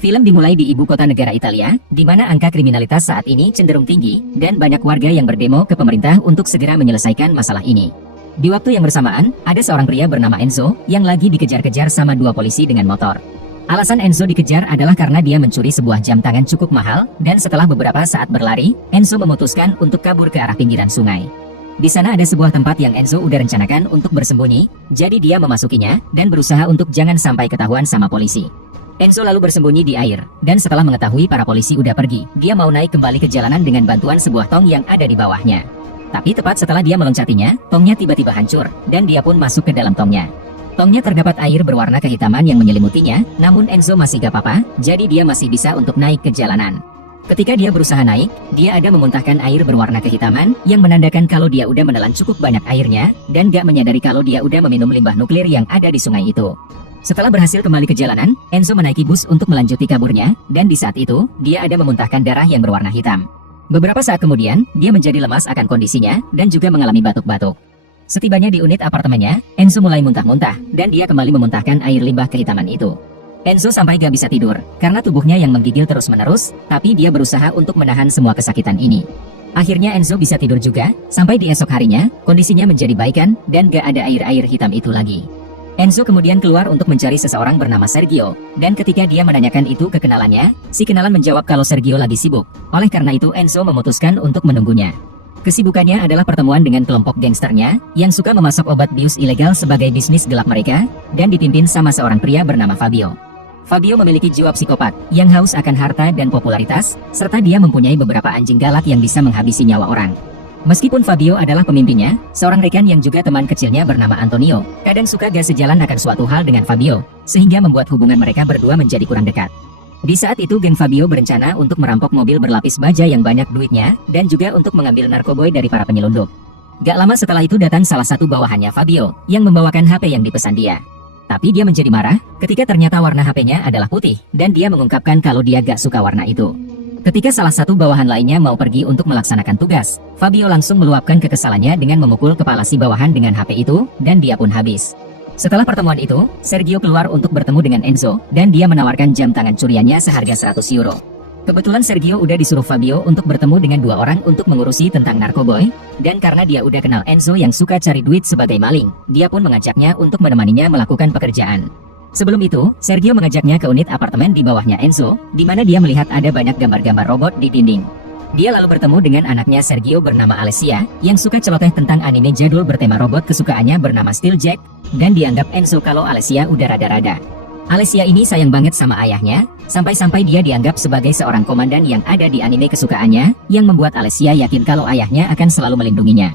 Film dimulai di ibu kota negara Italia, di mana angka kriminalitas saat ini cenderung tinggi, dan banyak warga yang berdemo ke pemerintah untuk segera menyelesaikan masalah ini. Di waktu yang bersamaan, ada seorang pria bernama Enzo, yang lagi dikejar-kejar sama dua polisi dengan motor. Alasan Enzo dikejar adalah karena dia mencuri sebuah jam tangan cukup mahal, dan setelah beberapa saat berlari, Enzo memutuskan untuk kabur ke arah pinggiran sungai. Di sana ada sebuah tempat yang Enzo udah rencanakan untuk bersembunyi, jadi dia memasukinya, dan berusaha untuk jangan sampai ketahuan sama polisi. Enzo lalu bersembunyi di air, dan setelah mengetahui para polisi udah pergi, dia mau naik kembali ke jalanan dengan bantuan sebuah tong yang ada di bawahnya. Tapi tepat setelah dia meloncatinya, tongnya tiba-tiba hancur, dan dia pun masuk ke dalam tongnya. Tongnya terdapat air berwarna kehitaman yang menyelimutinya, namun Enzo masih gak apa-apa, jadi dia masih bisa untuk naik ke jalanan. Ketika dia berusaha naik, dia ada memuntahkan air berwarna kehitaman, yang menandakan kalau dia udah menelan cukup banyak airnya, dan gak menyadari kalau dia udah meminum limbah nuklir yang ada di sungai itu. Setelah berhasil kembali ke jalanan, Enzo menaiki bus untuk melanjuti kaburnya, dan di saat itu, dia ada memuntahkan darah yang berwarna hitam. Beberapa saat kemudian, dia menjadi lemas akan kondisinya, dan juga mengalami batuk-batuk. Setibanya di unit apartemennya, Enzo mulai muntah-muntah, dan dia kembali memuntahkan air limbah kehitaman itu. Enzo sampai gak bisa tidur, karena tubuhnya yang menggigil terus-menerus, tapi dia berusaha untuk menahan semua kesakitan ini. Akhirnya Enzo bisa tidur juga, sampai di esok harinya, kondisinya menjadi baikan, dan gak ada air-air hitam itu lagi. Enzo kemudian keluar untuk mencari seseorang bernama Sergio, dan ketika dia menanyakan itu ke kenalannya, si kenalan menjawab kalau Sergio lagi sibuk. Oleh karena itu Enzo memutuskan untuk menunggunya. Kesibukannya adalah pertemuan dengan kelompok gangsternya, yang suka memasok obat bius ilegal sebagai bisnis gelap mereka, dan dipimpin sama seorang pria bernama Fabio. Fabio memiliki jiwa psikopat, yang haus akan harta dan popularitas, serta dia mempunyai beberapa anjing galak yang bisa menghabisi nyawa orang. Meskipun Fabio adalah pemimpinnya, seorang rekan yang juga teman kecilnya bernama Antonio, kadang suka gak sejalan akan suatu hal dengan Fabio, sehingga membuat hubungan mereka berdua menjadi kurang dekat. Di saat itu geng Fabio berencana untuk merampok mobil berlapis baja yang banyak duitnya, dan juga untuk mengambil narkoboy dari para penyelundup. Gak lama setelah itu datang salah satu bawahannya Fabio, yang membawakan HP yang dipesan dia. Tapi dia menjadi marah, ketika ternyata warna HP-nya adalah putih, dan dia mengungkapkan kalau dia gak suka warna itu. Ketika salah satu bawahan lainnya mau pergi untuk melaksanakan tugas, Fabio langsung meluapkan kekesalannya dengan memukul kepala si bawahan dengan HP itu, dan dia pun habis. Setelah pertemuan itu, Sergio keluar untuk bertemu dengan Enzo, dan dia menawarkan jam tangan curiannya seharga 100 euro. Kebetulan Sergio udah disuruh Fabio untuk bertemu dengan dua orang untuk mengurusi tentang narkoboy, dan karena dia udah kenal Enzo yang suka cari duit sebagai maling, dia pun mengajaknya untuk menemaninya melakukan pekerjaan. Sebelum itu, Sergio mengajaknya ke unit apartemen di bawahnya Enzo, di mana dia melihat ada banyak gambar-gambar robot di dinding. Dia lalu bertemu dengan anaknya Sergio bernama Alessia, yang suka celoteh tentang anime jadul bertema robot kesukaannya bernama Steel Jack, dan dianggap Enzo kalau Alessia udah rada-rada. Alessia ini sayang banget sama ayahnya, sampai-sampai dia dianggap sebagai seorang komandan yang ada di anime kesukaannya, yang membuat Alessia yakin kalau ayahnya akan selalu melindunginya.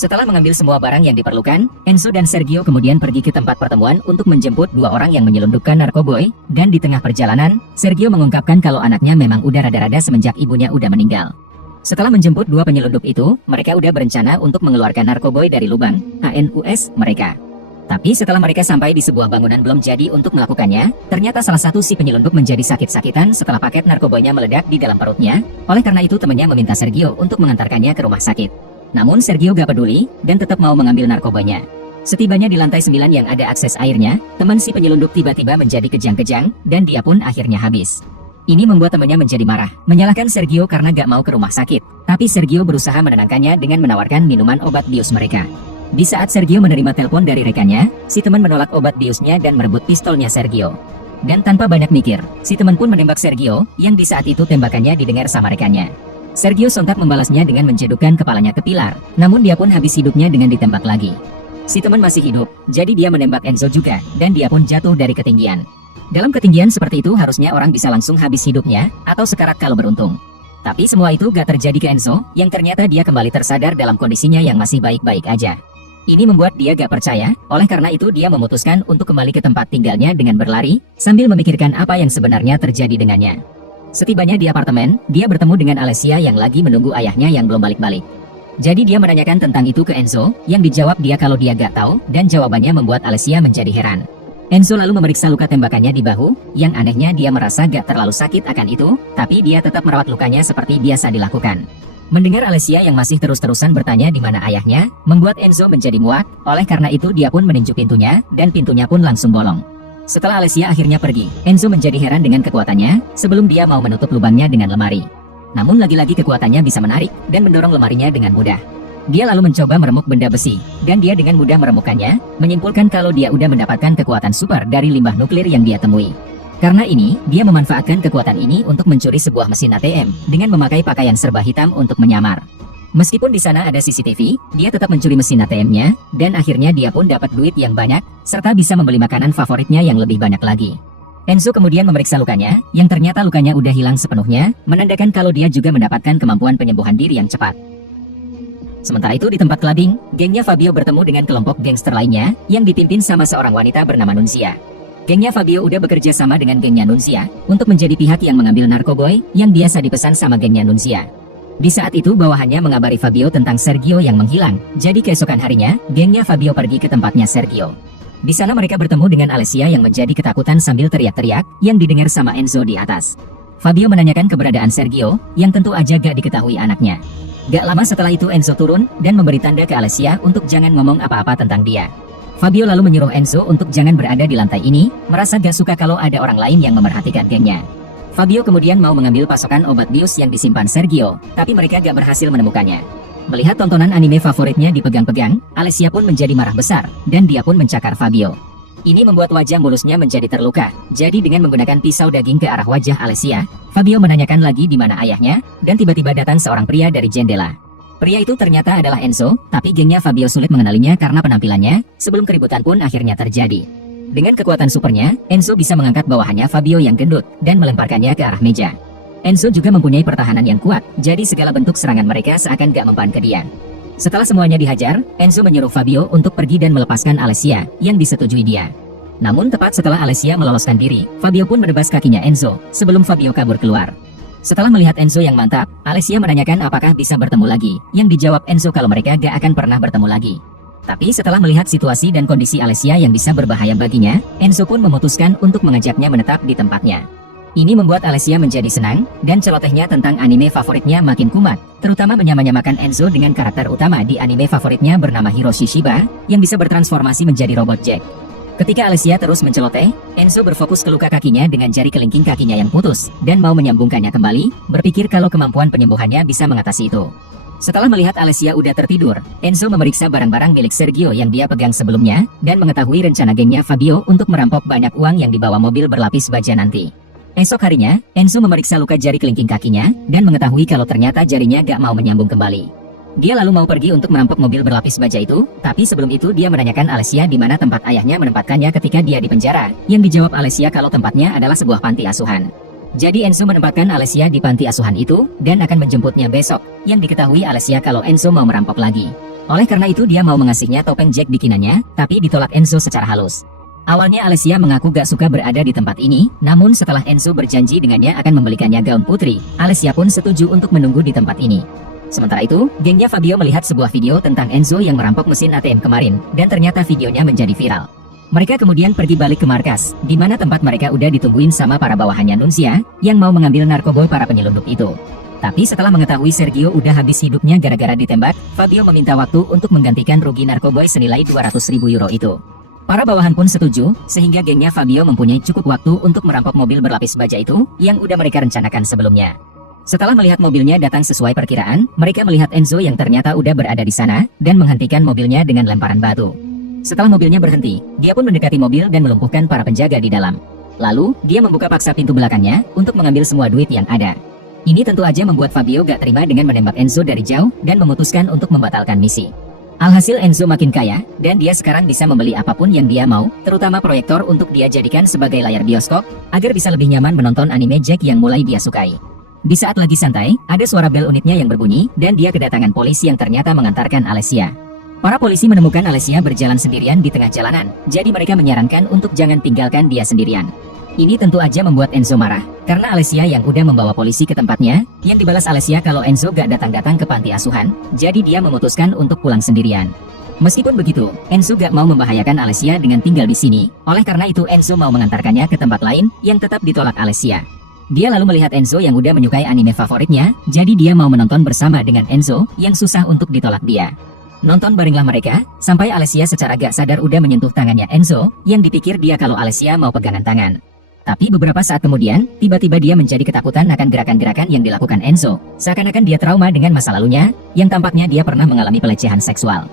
Setelah mengambil semua barang yang diperlukan, Enzo dan Sergio kemudian pergi ke tempat pertemuan untuk menjemput dua orang yang menyelundupkan narkoboy, dan di tengah perjalanan, Sergio mengungkapkan kalau anaknya memang udah rada-rada semenjak ibunya udah meninggal. Setelah menjemput dua penyelundup itu, mereka udah berencana untuk mengeluarkan narkoboy dari lubang HNUS mereka. Tapi setelah mereka sampai di sebuah bangunan belum jadi untuk melakukannya, ternyata salah satu si penyelundup menjadi sakit-sakitan setelah paket narkoboynya meledak di dalam perutnya, oleh karena itu temannya meminta Sergio untuk mengantarkannya ke rumah sakit. Namun Sergio gak peduli, dan tetap mau mengambil narkobanya. Setibanya di lantai 9 yang ada akses airnya, teman si penyelundup tiba-tiba menjadi kejang-kejang, dan dia pun akhirnya habis. Ini membuat temannya menjadi marah, menyalahkan Sergio karena gak mau ke rumah sakit. Tapi Sergio berusaha menenangkannya dengan menawarkan minuman obat bius mereka. Di saat Sergio menerima telepon dari rekannya, si teman menolak obat biusnya dan merebut pistolnya Sergio. Dan tanpa banyak mikir, si teman pun menembak Sergio, yang di saat itu tembakannya didengar sama rekannya. Sergio sontak membalasnya dengan menjedukkan kepalanya ke pilar, namun dia pun habis hidupnya dengan ditembak lagi. Si teman masih hidup, jadi dia menembak Enzo juga, dan dia pun jatuh dari ketinggian. Dalam ketinggian seperti itu harusnya orang bisa langsung habis hidupnya, atau sekarat kalau beruntung. Tapi semua itu gak terjadi ke Enzo, yang ternyata dia kembali tersadar dalam kondisinya yang masih baik-baik aja. Ini membuat dia gak percaya, oleh karena itu dia memutuskan untuk kembali ke tempat tinggalnya dengan berlari, sambil memikirkan apa yang sebenarnya terjadi dengannya. Setibanya di apartemen, dia bertemu dengan Alessia yang lagi menunggu ayahnya yang belum balik-balik. Jadi dia menanyakan tentang itu ke Enzo, yang dijawab dia kalau dia gak tahu, dan jawabannya membuat Alessia menjadi heran. Enzo lalu memeriksa luka tembakannya di bahu, yang anehnya dia merasa gak terlalu sakit akan itu, tapi dia tetap merawat lukanya seperti biasa dilakukan. Mendengar Alessia yang masih terus-terusan bertanya di mana ayahnya, membuat Enzo menjadi muak, oleh karena itu dia pun meninju pintunya, dan pintunya pun langsung bolong. Setelah Alessia akhirnya pergi, Enzo menjadi heran dengan kekuatannya sebelum dia mau menutup lubangnya dengan lemari. Namun lagi-lagi kekuatannya bisa menarik dan mendorong lemarinya dengan mudah. Dia lalu mencoba meremuk benda besi, dan dia dengan mudah meremukkannya, menyimpulkan kalau dia udah mendapatkan kekuatan super dari limbah nuklir yang dia temui. Karena ini, dia memanfaatkan kekuatan ini untuk mencuri sebuah mesin ATM dengan memakai pakaian serba hitam untuk menyamar. Meskipun di sana ada CCTV, dia tetap mencuri mesin ATM-nya, dan akhirnya dia pun dapat duit yang banyak, serta bisa membeli makanan favoritnya yang lebih banyak lagi. Enzo kemudian memeriksa lukanya, yang ternyata lukanya udah hilang sepenuhnya, menandakan kalau dia juga mendapatkan kemampuan penyembuhan diri yang cepat. Sementara itu di tempat clubbing, gengnya Fabio bertemu dengan kelompok gangster lainnya, yang dipimpin sama seorang wanita bernama Nunzia. Gengnya Fabio udah bekerja sama dengan gengnya Nunzia, untuk menjadi pihak yang mengambil narkoboy, yang biasa dipesan sama gengnya Nunzia. Di saat itu bawahannya mengabari Fabio tentang Sergio yang menghilang, jadi keesokan harinya, gengnya Fabio pergi ke tempatnya Sergio. Di sana mereka bertemu dengan Alessia yang menjadi ketakutan sambil teriak-teriak, yang didengar sama Enzo di atas. Fabio menanyakan keberadaan Sergio, yang tentu aja gak diketahui anaknya. Gak lama setelah itu Enzo turun, dan memberi tanda ke Alessia untuk jangan ngomong apa-apa tentang dia. Fabio lalu menyuruh Enzo untuk jangan berada di lantai ini, merasa gak suka kalau ada orang lain yang memerhatikan gengnya. Fabio kemudian mau mengambil pasokan obat bius yang disimpan Sergio, tapi mereka gak berhasil menemukannya. Melihat tontonan anime favoritnya dipegang-pegang, Alessia pun menjadi marah besar, dan dia pun mencakar Fabio. Ini membuat wajah mulusnya menjadi terluka, jadi dengan menggunakan pisau daging ke arah wajah Alessia, Fabio menanyakan lagi di mana ayahnya, dan tiba-tiba datang seorang pria dari jendela. Pria itu ternyata adalah Enzo, tapi gengnya Fabio sulit mengenalinya karena penampilannya, sebelum keributan pun akhirnya terjadi. Dengan kekuatan supernya, Enzo bisa mengangkat bawahannya Fabio yang gendut, dan melemparkannya ke arah meja. Enzo juga mempunyai pertahanan yang kuat, jadi segala bentuk serangan mereka seakan gak mempan ke dia. Setelah semuanya dihajar, Enzo menyuruh Fabio untuk pergi dan melepaskan Alessia, yang disetujui dia. Namun tepat setelah Alessia meloloskan diri, Fabio pun menebas kakinya Enzo, sebelum Fabio kabur keluar. Setelah melihat Enzo yang mantap, Alessia menanyakan apakah bisa bertemu lagi, yang dijawab Enzo kalau mereka gak akan pernah bertemu lagi. Tapi setelah melihat situasi dan kondisi Alessia yang bisa berbahaya baginya, Enzo pun memutuskan untuk mengajaknya menetap di tempatnya. Ini membuat Alessia menjadi senang, dan celotehnya tentang anime favoritnya makin kumat, terutama menyamanyamakan Enzo dengan karakter utama di anime favoritnya bernama Hiroshi Shiba, yang bisa bertransformasi menjadi robot Jack. Ketika Alessia terus menceloteh, Enzo berfokus ke luka kakinya dengan jari kelingking kakinya yang putus, dan mau menyambungkannya kembali, berpikir kalau kemampuan penyembuhannya bisa mengatasi itu. Setelah melihat Alessia udah tertidur, Enzo memeriksa barang-barang milik Sergio yang dia pegang sebelumnya, dan mengetahui rencana gengnya Fabio untuk merampok banyak uang yang dibawa mobil berlapis baja nanti. Esok harinya, Enzo memeriksa luka jari kelingking kakinya, dan mengetahui kalau ternyata jarinya gak mau menyambung kembali. Dia lalu mau pergi untuk merampok mobil berlapis baja itu, tapi sebelum itu dia menanyakan Alessia di mana tempat ayahnya menempatkannya ketika dia di penjara, yang dijawab Alessia kalau tempatnya adalah sebuah panti asuhan. Jadi Enzo menempatkan Alessia di panti asuhan itu, dan akan menjemputnya besok, yang diketahui Alessia kalau Enzo mau merampok lagi. Oleh karena itu dia mau mengasihnya topeng Jack bikinannya, tapi ditolak Enzo secara halus. Awalnya Alessia mengaku gak suka berada di tempat ini, namun setelah Enzo berjanji dengannya akan membelikannya gaun putri, Alessia pun setuju untuk menunggu di tempat ini. Sementara itu, gengnya Fabio melihat sebuah video tentang Enzo yang merampok mesin ATM kemarin, dan ternyata videonya menjadi viral. Mereka kemudian pergi balik ke markas, di mana tempat mereka udah ditungguin sama para bawahannya Nunzia, yang mau mengambil narkoboy para penyelundup itu. Tapi setelah mengetahui Sergio udah habis hidupnya gara-gara ditembak, Fabio meminta waktu untuk menggantikan rugi narkoboy senilai 200.000 euro itu. Para bawahan pun setuju, sehingga gengnya Fabio mempunyai cukup waktu untuk merampok mobil berlapis baja itu, yang udah mereka rencanakan sebelumnya. Setelah melihat mobilnya datang sesuai perkiraan, mereka melihat Enzo yang ternyata udah berada di sana, dan menghentikan mobilnya dengan lemparan batu. Setelah mobilnya berhenti, dia pun mendekati mobil dan melumpuhkan para penjaga di dalam. Lalu, dia membuka paksa pintu belakangnya untuk mengambil semua duit yang ada. Ini tentu aja membuat Fabio gak terima dengan menembak Enzo dari jauh dan memutuskan untuk membatalkan misi. Alhasil Enzo makin kaya, dan dia sekarang bisa membeli apapun yang dia mau, terutama proyektor untuk dia jadikan sebagai layar bioskop, agar bisa lebih nyaman menonton anime Jack yang mulai dia sukai. Di saat lagi santai, ada suara bel unitnya yang berbunyi, dan dia kedatangan polisi yang ternyata mengantarkan Alessia. Para polisi menemukan Alessia berjalan sendirian di tengah jalanan, jadi mereka menyarankan untuk jangan tinggalkan dia sendirian. Ini tentu aja membuat Enzo marah, karena Alessia yang udah membawa polisi ke tempatnya, yang dibalas Alessia kalau Enzo gak datang-datang ke panti asuhan, jadi dia memutuskan untuk pulang sendirian. Meskipun begitu, Enzo gak mau membahayakan Alessia dengan tinggal di sini, oleh karena itu Enzo mau mengantarkannya ke tempat lain, yang tetap ditolak Alessia. Dia lalu melihat Enzo yang udah menyukai anime favoritnya, jadi dia mau menonton bersama dengan Enzo, yang susah untuk ditolak dia. Nonton barenglah mereka, sampai Alessia secara gak sadar udah menyentuh tangannya Enzo, yang dipikir dia kalau Alessia mau pegangan tangan. Tapi beberapa saat kemudian, tiba-tiba dia menjadi ketakutan akan gerakan-gerakan yang dilakukan Enzo, seakan-akan dia trauma dengan masa lalunya, yang tampaknya dia pernah mengalami pelecehan seksual.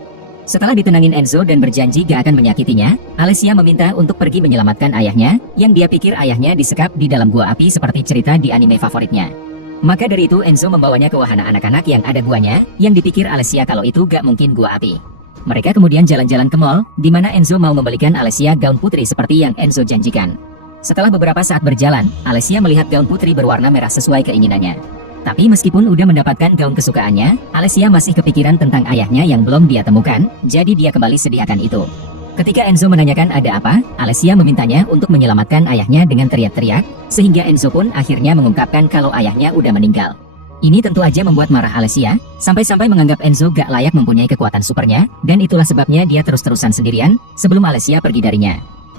Setelah ditenangin Enzo dan berjanji gak akan menyakitinya, Alessia meminta untuk pergi menyelamatkan ayahnya, yang dia pikir ayahnya disekap di dalam gua api seperti cerita di anime favoritnya. Maka dari itu Enzo membawanya ke wahana anak-anak yang ada guanya, yang dipikir Alessia kalau itu gak mungkin gua api. Mereka kemudian jalan-jalan ke mall, di mana Enzo mau membelikan Alessia gaun putri seperti yang Enzo janjikan. Setelah beberapa saat berjalan, Alessia melihat gaun putri berwarna merah sesuai keinginannya. Tapi meskipun udah mendapatkan gaun kesukaannya, Alessia masih kepikiran tentang ayahnya yang belum dia temukan, jadi dia kembali sedih akan itu. Ketika Enzo menanyakan ada apa, Alessia memintanya untuk menyelamatkan ayahnya dengan teriak-teriak, sehingga Enzo pun akhirnya mengungkapkan kalau ayahnya udah meninggal. Ini tentu aja membuat marah Alessia, sampai-sampai menganggap Enzo gak layak mempunyai kekuatan supernya, dan itulah sebabnya dia terus-terusan sendirian, sebelum Alessia pergi darinya.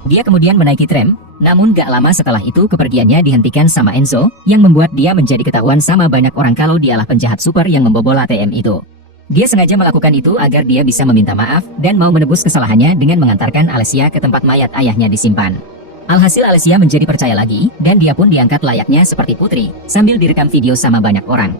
Dia kemudian menaiki tram, namun gak lama setelah itu kepergiannya dihentikan sama Enzo, yang membuat dia menjadi ketahuan sama banyak orang kalau dialah penjahat super yang membobol ATM itu. Dia sengaja melakukan itu agar dia bisa meminta maaf dan mau menebus kesalahannya dengan mengantarkan Alessia ke tempat mayat ayahnya disimpan. Alhasil Alessia menjadi percaya lagi, dan dia pun diangkat layaknya seperti putri, sambil direkam video sama banyak orang.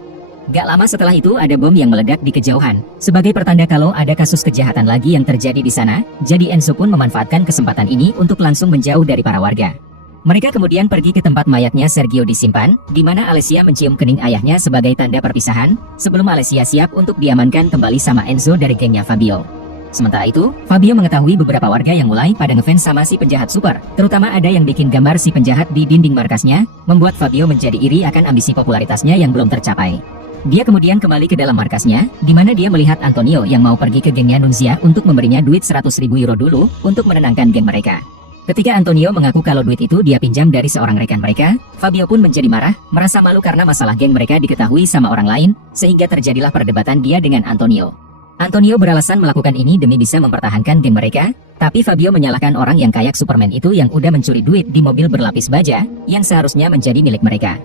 Gak lama setelah itu ada bom yang meledak di kejauhan, sebagai pertanda kalau ada kasus kejahatan lagi yang terjadi di sana, jadi Enzo pun memanfaatkan kesempatan ini untuk langsung menjauh dari para warga. Mereka kemudian pergi ke tempat mayatnya Sergio disimpan, di mana Alessia mencium kening ayahnya sebagai tanda perpisahan, sebelum Alessia siap untuk diamankan kembali sama Enzo dari gengnya Fabio. Sementara itu, Fabio mengetahui beberapa warga yang mulai pada ngefans sama si penjahat super, terutama ada yang bikin gambar si penjahat di dinding markasnya, membuat Fabio menjadi iri akan ambisi popularitasnya yang belum tercapai. Dia kemudian kembali ke dalam markasnya, di mana dia melihat Antonio yang mau pergi ke gengnya Nunzia untuk memberinya duit 100.000 euro dulu, untuk menenangkan geng mereka. Ketika Antonio mengaku kalau duit itu dia pinjam dari seorang rekan mereka, Fabio pun menjadi marah, merasa malu karena masalah geng mereka diketahui sama orang lain, sehingga terjadilah perdebatan dia dengan Antonio. Antonio beralasan melakukan ini demi bisa mempertahankan geng mereka, tapi Fabio menyalahkan orang yang kayak Superman itu yang udah mencuri duit di mobil berlapis baja, yang seharusnya menjadi milik mereka.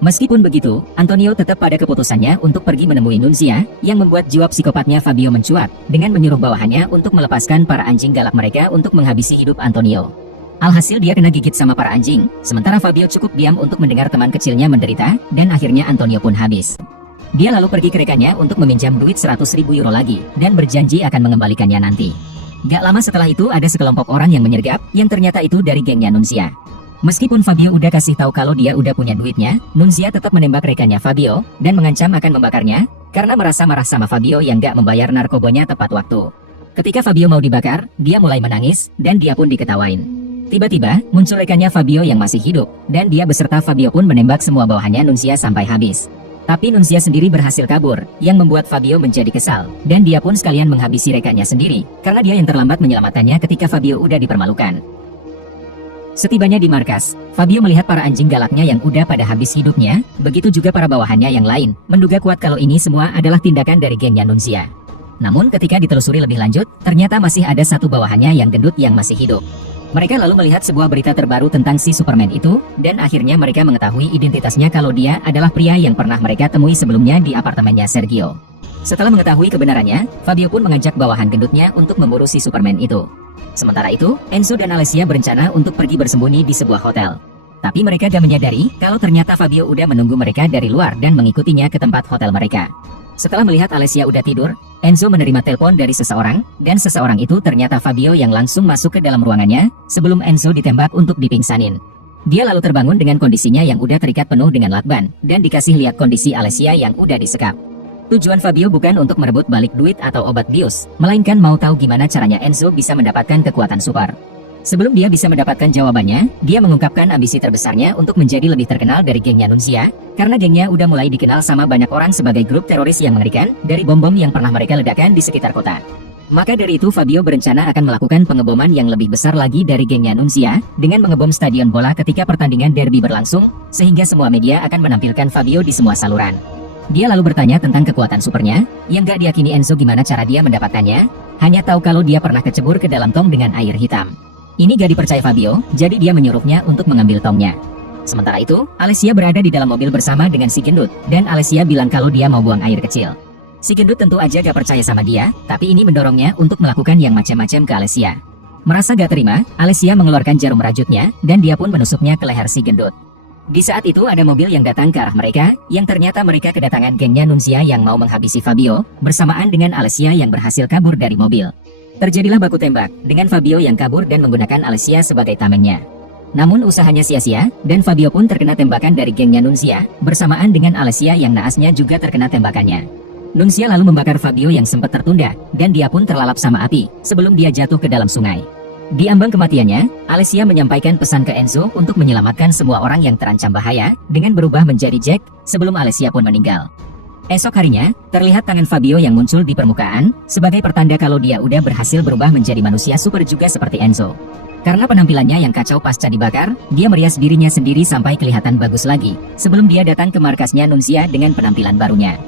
Meskipun begitu, Antonio tetap pada keputusannya untuk pergi menemui Nunzia, yang membuat jiwa psikopatnya Fabio mencuat, dengan menyuruh bawahannya untuk melepaskan para anjing galak mereka untuk menghabisi hidup Antonio. Alhasil dia kena gigit sama para anjing, sementara Fabio cukup diam untuk mendengar teman kecilnya menderita, dan akhirnya Antonio pun habis. Dia lalu pergi ke rekannya untuk meminjam duit 100.000 euro lagi, dan berjanji akan mengembalikannya nanti. Gak lama setelah itu ada sekelompok orang yang menyergap, yang ternyata itu dari gengnya Nunzia. Meskipun Fabio udah kasih tahu kalau dia udah punya duitnya, Nunzia tetap menembak rekannya Fabio, dan mengancam akan membakarnya, karena merasa marah sama Fabio yang gak membayar narkobonya tepat waktu. Ketika Fabio mau dibakar, dia mulai menangis, dan dia pun diketawain. Tiba-tiba, muncul rekannya Fabio yang masih hidup, dan dia beserta Fabio pun menembak semua bawahannya Nunzia sampai habis. Tapi Nunzia sendiri berhasil kabur, yang membuat Fabio menjadi kesal, dan dia pun sekalian menghabisi rekannya sendiri, karena dia yang terlambat menyelamatkannya ketika Fabio udah dipermalukan. Setibanya di markas, Fabio melihat para anjing galaknya yang udah pada habis hidupnya, begitu juga para bawahannya yang lain, menduga kuat kalau ini semua adalah tindakan dari gengnya Nunzia. Namun ketika ditelusuri lebih lanjut, ternyata masih ada satu bawahannya yang gendut yang masih hidup. Mereka lalu melihat sebuah berita terbaru tentang si Superman itu, dan akhirnya mereka mengetahui identitasnya kalau dia adalah pria yang pernah mereka temui sebelumnya di apartemennya Sergio. Setelah mengetahui kebenarannya, Fabio pun mengajak bawahan gendutnya untuk memburu si Superman itu. Sementara itu, Enzo dan Alessia berencana untuk pergi bersembunyi di sebuah hotel. Tapi mereka gak menyadari kalau ternyata Fabio udah menunggu mereka dari luar dan mengikutinya ke tempat hotel mereka. Setelah melihat Alessia udah tidur, Enzo menerima telepon dari seseorang, dan seseorang itu ternyata Fabio yang langsung masuk ke dalam ruangannya, sebelum Enzo ditembak untuk dipingsanin. Dia lalu terbangun dengan kondisinya yang udah terikat penuh dengan lakban, dan dikasih lihat kondisi Alessia yang udah disekap. Tujuan Fabio bukan untuk merebut balik duit atau obat bius, melainkan mau tahu gimana caranya Enzo bisa mendapatkan kekuatan super. Sebelum dia bisa mendapatkan jawabannya, dia mengungkapkan ambisi terbesarnya untuk menjadi lebih terkenal dari gengnya Nunzia, karena gengnya udah mulai dikenal sama banyak orang sebagai grup teroris yang mengerikan, dari bom-bom yang pernah mereka ledakan di sekitar kota. Maka dari itu Fabio berencana akan melakukan pengeboman yang lebih besar lagi dari gengnya Nunzia, dengan mengebom stadion bola ketika pertandingan derby berlangsung, sehingga semua media akan menampilkan Fabio di semua saluran. Dia lalu bertanya tentang kekuatan supernya, yang gak diyakini Enzo gimana cara dia mendapatkannya, hanya tahu kalau dia pernah kecebur ke dalam tong dengan air hitam. Ini gak dipercaya Fabio, jadi dia menyuruhnya untuk mengambil tongnya. Sementara itu, Alessia berada di dalam mobil bersama dengan si gendut, dan Alessia bilang kalau dia mau buang air kecil. Si gendut tentu aja gak percaya sama dia, tapi ini mendorongnya untuk melakukan yang macam-macam ke Alessia. Merasa gak terima, Alessia mengeluarkan jarum rajutnya, dan dia pun menusuknya ke leher si gendut. Di saat itu ada mobil yang datang ke arah mereka, yang ternyata mereka kedatangan gengnya Nunzia yang mau menghabisi Fabio, bersamaan dengan Alessia yang berhasil kabur dari mobil. Terjadilah baku tembak, dengan Fabio yang kabur dan menggunakan Alessia sebagai tamengnya. Namun usahanya sia-sia, dan Fabio pun terkena tembakan dari gengnya Nunzia, bersamaan dengan Alessia yang naasnya juga terkena tembakannya. Nunzia lalu membakar Fabio yang sempat tertunda, dan dia pun terlalap sama api, sebelum dia jatuh ke dalam sungai. Di ambang kematiannya, Alessia menyampaikan pesan ke Enzo untuk menyelamatkan semua orang yang terancam bahaya, dengan berubah menjadi Jack, sebelum Alessia pun meninggal. Esok harinya, terlihat tangan Fabio yang muncul di permukaan, sebagai pertanda kalau dia udah berhasil berubah menjadi manusia super juga seperti Enzo. Karena penampilannya yang kacau pasca dibakar, dia merias dirinya sendiri sampai kelihatan bagus lagi, sebelum dia datang ke markasnya Nunzia dengan penampilan barunya.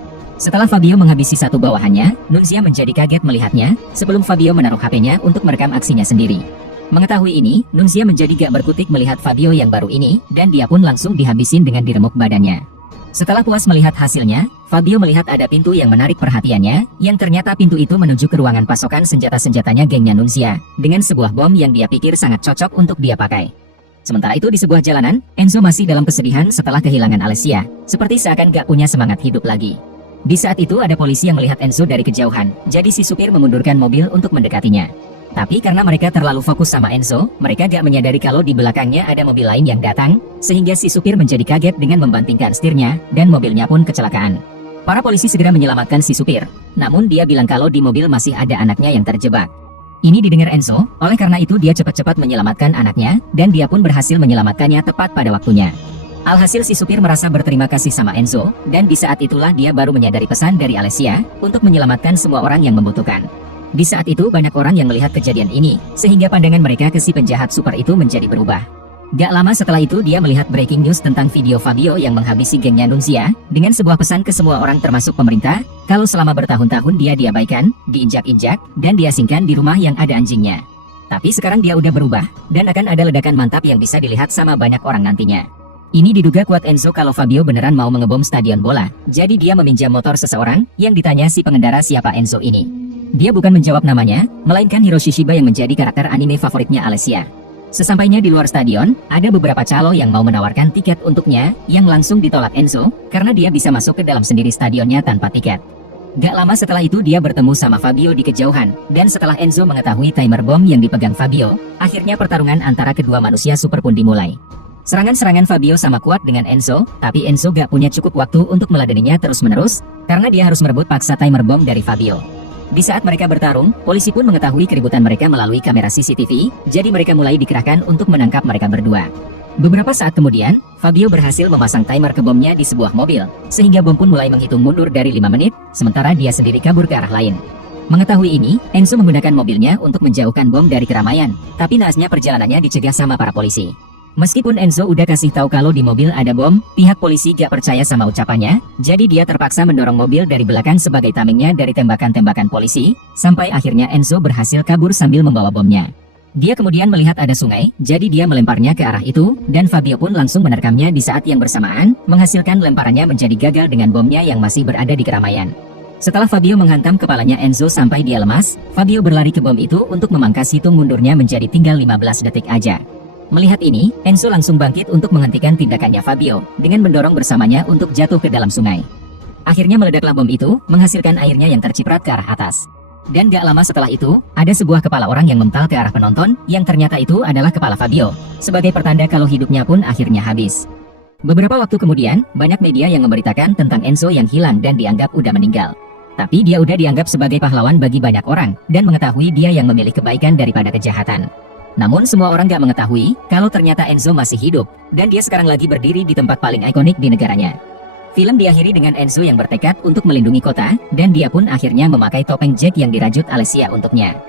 Setelah Fabio menghabisi satu bawahannya, Nunzia menjadi kaget melihatnya, sebelum Fabio menaruh HP-nya untuk merekam aksinya sendiri. Mengetahui ini, Nunzia menjadi gak berkutik melihat Fabio yang baru ini, dan dia pun langsung dihabisin dengan diremuk badannya. Setelah puas melihat hasilnya, Fabio melihat ada pintu yang menarik perhatiannya, yang ternyata pintu itu menuju ke ruangan pasokan senjata-senjatanya gengnya Nunzia, dengan sebuah bom yang dia pikir sangat cocok untuk dia pakai. Sementara itu di sebuah jalanan, Enzo masih dalam kesedihan setelah kehilangan Alessia, seperti seakan gak punya semangat hidup lagi. Di saat itu ada polisi yang melihat Enzo dari kejauhan, jadi si supir memundurkan mobil untuk mendekatinya. Tapi karena mereka terlalu fokus sama Enzo, mereka gak menyadari kalau di belakangnya ada mobil lain yang datang, sehingga si supir menjadi kaget dengan membantingkan setirnya, dan mobilnya pun kecelakaan. Para polisi segera menyelamatkan si supir, namun dia bilang kalau di mobil masih ada anaknya yang terjebak. Ini didengar Enzo, oleh karena itu dia cepat-cepat menyelamatkan anaknya, dan dia pun berhasil menyelamatkannya tepat pada waktunya. Alhasil si supir merasa berterima kasih sama Enzo, dan di saat itulah dia baru menyadari pesan dari Alessia, untuk menyelamatkan semua orang yang membutuhkan. Di saat itu banyak orang yang melihat kejadian ini, sehingga pandangan mereka ke si penjahat super itu menjadi berubah. Gak lama setelah itu dia melihat breaking news tentang video Fabio yang menghabisi gengnya Nunzia, dengan sebuah pesan ke semua orang termasuk pemerintah, kalau selama bertahun-tahun dia diabaikan, diinjak-injak, dan diasingkan di rumah yang ada anjingnya. Tapi sekarang dia udah berubah, dan akan ada ledakan mantap yang bisa dilihat sama banyak orang nantinya. Ini diduga kuat Enzo kalau Fabio beneran mau mengebom stadion bola, jadi dia meminjam motor seseorang, yang ditanya si pengendara siapa Enzo ini. Dia bukan menjawab namanya, melainkan Hiroshi Shiba yang menjadi karakter anime favoritnya Alessia. Sesampainya di luar stadion, ada beberapa calo yang mau menawarkan tiket untuknya, yang langsung ditolak Enzo, karena dia bisa masuk ke dalam sendiri stadionnya tanpa tiket. Gak lama setelah itu dia bertemu sama Fabio di kejauhan, dan setelah Enzo mengetahui timer bom yang dipegang Fabio, akhirnya pertarungan antara kedua manusia super pun dimulai. Serangan-serangan Fabio sama kuat dengan Enzo, tapi Enzo gak punya cukup waktu untuk meladeninya terus-menerus, karena dia harus merebut paksa timer bom dari Fabio. Di saat mereka bertarung, polisi pun mengetahui keributan mereka melalui kamera CCTV, jadi mereka mulai dikerahkan untuk menangkap mereka berdua. Beberapa saat kemudian, Fabio berhasil memasang timer ke bomnya di sebuah mobil, sehingga bom pun mulai menghitung mundur dari 5 menit, sementara dia sendiri kabur ke arah lain. Mengetahui ini, Enzo menggunakan mobilnya untuk menjauhkan bom dari keramaian, tapi naasnya perjalanannya dicegah sama para polisi. Meskipun Enzo udah kasih tahu kalau di mobil ada bom, pihak polisi gak percaya sama ucapannya, jadi dia terpaksa mendorong mobil dari belakang sebagai tamengnya dari tembakan-tembakan polisi, sampai akhirnya Enzo berhasil kabur sambil membawa bomnya. Dia kemudian melihat ada sungai, jadi dia melemparnya ke arah itu, dan Fabio pun langsung menerekamnya di saat yang bersamaan, menghasilkan lemparannya menjadi gagal dengan bomnya yang masih berada di keramaian. Setelah Fabio menghantam kepalanya Enzo sampai dia lemas, Fabio berlari ke bom itu untuk memangkas hitung mundurnya menjadi tinggal 15 detik aja. Melihat ini, Enzo langsung bangkit untuk menghentikan tindakannya Fabio, dengan mendorong bersamanya untuk jatuh ke dalam sungai. Akhirnya meledaklah bom itu, menghasilkan airnya yang terciprat ke arah atas. Dan gak lama setelah itu, ada sebuah kepala orang yang mental ke arah penonton, yang ternyata itu adalah kepala Fabio, sebagai pertanda kalau hidupnya pun akhirnya habis. Beberapa waktu kemudian, banyak media yang memberitakan tentang Enzo yang hilang dan dianggap udah meninggal. Tapi dia udah dianggap sebagai pahlawan bagi banyak orang, dan mengetahui dia yang memilih kebaikan daripada kejahatan. Namun semua orang gak mengetahui kalau ternyata Enzo masih hidup, dan dia sekarang lagi berdiri di tempat paling ikonik di negaranya. Film diakhiri dengan Enzo yang bertekad untuk melindungi kota, dan dia pun akhirnya memakai topeng Jack yang dirajut Alessia untuknya.